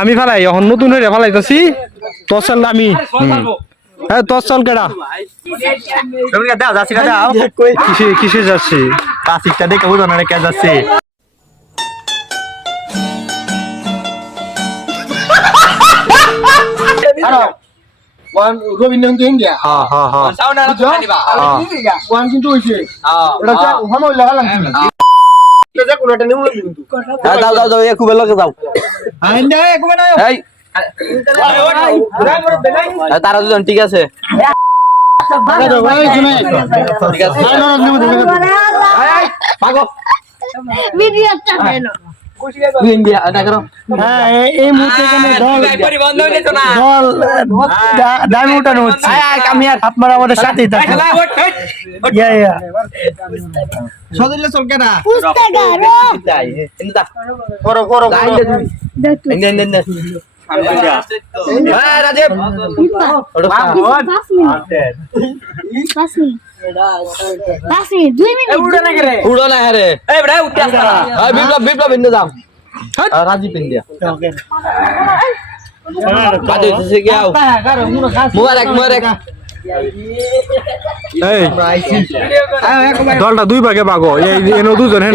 আমি ফালাই এখন নতুন হয়ে ফালাইতেছি। তোর চল আমি হ্যাঁ তোর চল কেডা? তুমি দাও যাচ্ছি দাও। কিসে কিসে যাচ্ছি? কাশিকটা দেখে বুঝো না কে যাচ্ছে। রবীন্দ্র হ্যাঁ হ্যাঁ হ্যাঁ লাগালাম এটা কোনটা নিউ কিন্তু দাও না এই তারা দুজন ঠিক আছে। ঠিক আছে। ভিডিওটা হ্যাঁ এই- মুহূর্তে এখানে দল দল দাম উঠানো হচ্ছে। আপনারা আমাদের সাথেই থাকুন ইয়া ইয়া। সদিলে চলকেটা পুস্তকার করো করো হ্যাঁ রাজীব। পাঁচ মিনিট দুই মিনিট। উড়ো না হ্যাঁ রে এই বড়া উঠতে আসা। বিপ্লব বিপ্লব ইন্দা দাও রাজীব ইন্ডিয়া বাদে দিছে কি আও? মুবারক মুবারক। এই দলটা দুই ভাগে ভাগো এই এনো দুজন হেন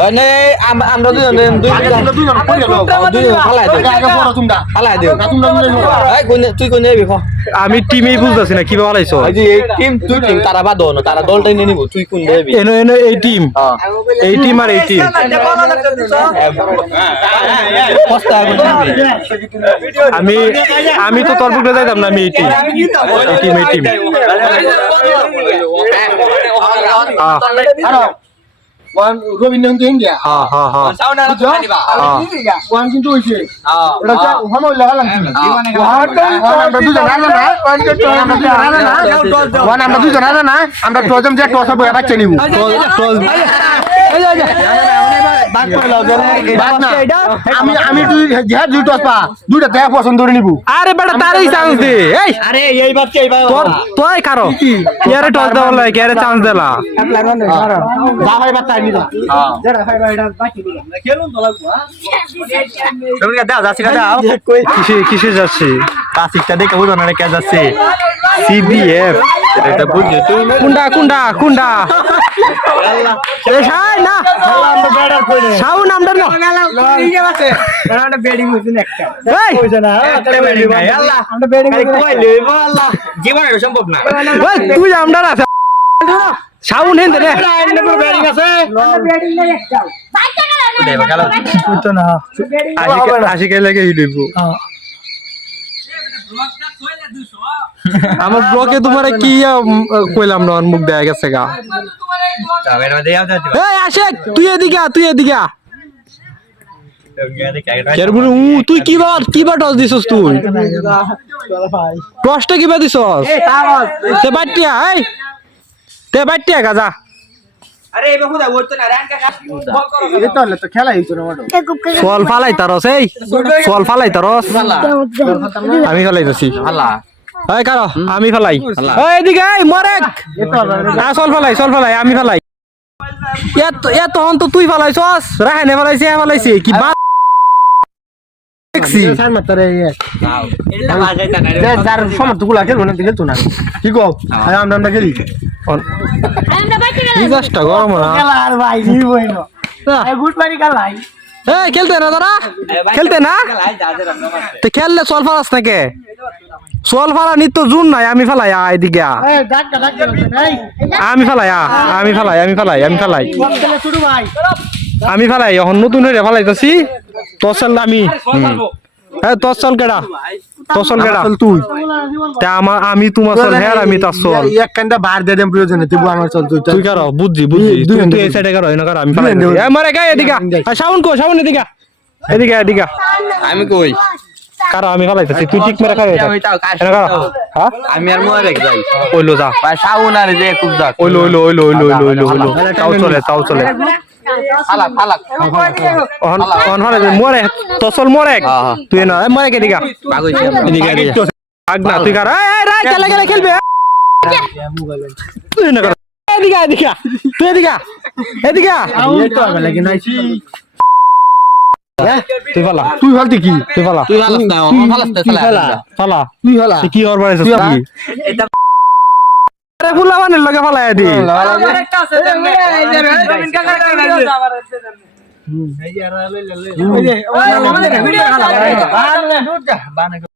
মানে আমরা দুজন দুই দুজন তুই কোন যাবি আমি টিমেই বুঝতেছি না কীভাবে ফালাইছো এই যে এই টিম তুই টিম তারা বাদ না তারা দলটাই নিয়ে নিব তুই কোন যাবি এনো এনো এই টিম হ্যাঁ এই টিম আর এই টিম দিবি আমি আমি তো তোর বুকে যাইতাম না আমি এই টিম এই টিম এই টিম হ্যাঁ ওয়ান রবীন্দ্র ইন্ডিয়া হ্যাঁ হ্যাঁ হ্যাঁ ওয়ান কিন্তু হইছে এটা হচ্ছে হামল লাগালাম আমরা দুজন আনা না ওয়ান আমরা দুজন আনা না আমরা টজম যে টস হবে এটা চেনিব আমি আমি দুই যে দুই টস পা। দুইটা দেখ পছন্দ করে নিব। আরে বেটা তারই চান্স দে। এই। আরে এই বাপ এই বাপ তোর তোই কারও ইয়ারে টস দেওয়ার লাগে ইয়ারে চান্স দেলা। যা ভাই বাতা নিবা তুমি দাও যাচ্ছি দাও। কিসে কিসে যাচ্ছি? কাশিকটা দেখে বুঝো না কে যাচ্ছে। সিবিএফ এটা বুঝছ। তুই কুন্ডা কুন্ডা কুন্ডা এ শাই না। শাউ নামটা না। এই। জীবনে সম্ভব না। ওই তুই আমডার আছে। সাউন হেন রে। আশিকে আশিকে লাগে হিডিব আমার ব্লকে তোমার কি কইলাম না মুখ দেয়া গেছে গা। এই আশিক তুই এদিকে তুই এদিকে তুই কি বার কি বার টস দিছস তুই? টসটা কি বার দিছস? তে বাটিয়া এই। তে বাটিয়া গাজা সোয়াল ফালাই তারস আমি কারও আমি ফালাই। এই এদিকে এই মরেক। সল ফালাই সল আমি ফালাই। এত এত তো তুই ফালাইছস? রাহানে ফালাইছে এ ফালাইছে কি বা দেখছি। যার খেলব না খেলতো না। কি কও? আরে আমরা আমরা কি গাছটা গরম না আর ভাই নিবই না গুড বাড়ি কালাই এই খেলতে না তারা? খেলতে না? তো খেললে সল ফালাস নাকি? সল ফালা নিত্য জুন নাই আমি ফালাই এদিকে আমি ফালাই আমি ফেলাই আমি ফালাই আমি ফালাই। আমি ফালাই এখন নতুন হয়ে ফেলাইতেছি। তোর চাল আমি হ্যাঁ তসল কেডা? তসল কেডা? তুই। তা আমার আমি তোমার চল হ্যাঁ আমি তার চল এক কান্দা বার দে দেম প্রয়োজনে তুই আমার চল তুই। তুই কারও বুঝছি বুঝছি। তুই এই সাইডে কারও আমি এ মারে গায় এদিকে শাউন কো শাউন এদিকে। এদিকে এদিকে। আমি কই? কারও আমি ফালাইতেছি তুই ঠিক মেরে আমি কারও হ্যাঁ? আমি আর মুবারক যাই। ওইলো যা। ভাই শাউন আর যে খুব যাক ওইলো ওইলো ওইলো ওইলো ওইলো ওইলো ওইলো। তাও চলে তাও চলে। মরে। মরে। হ্যাঁ, হ্যাঁ। তুই না মরে কে দিগা তুই কার রাই খেলে খেলবে? তুই না এদিকে এদিকে তুই এদিকে এদিকে আ। এই তো হবে লাগে নাইছি তুই ফালা তুই ফালতে কি তুই ফালা তুই ফালাস না তুই- ফালাস না তুই ফালা ফালা। ফালা তুই ফালা কি ওর বাড়াইছিস তুই কি আরে ফুলা মানে লগে ফালাই দি এই যে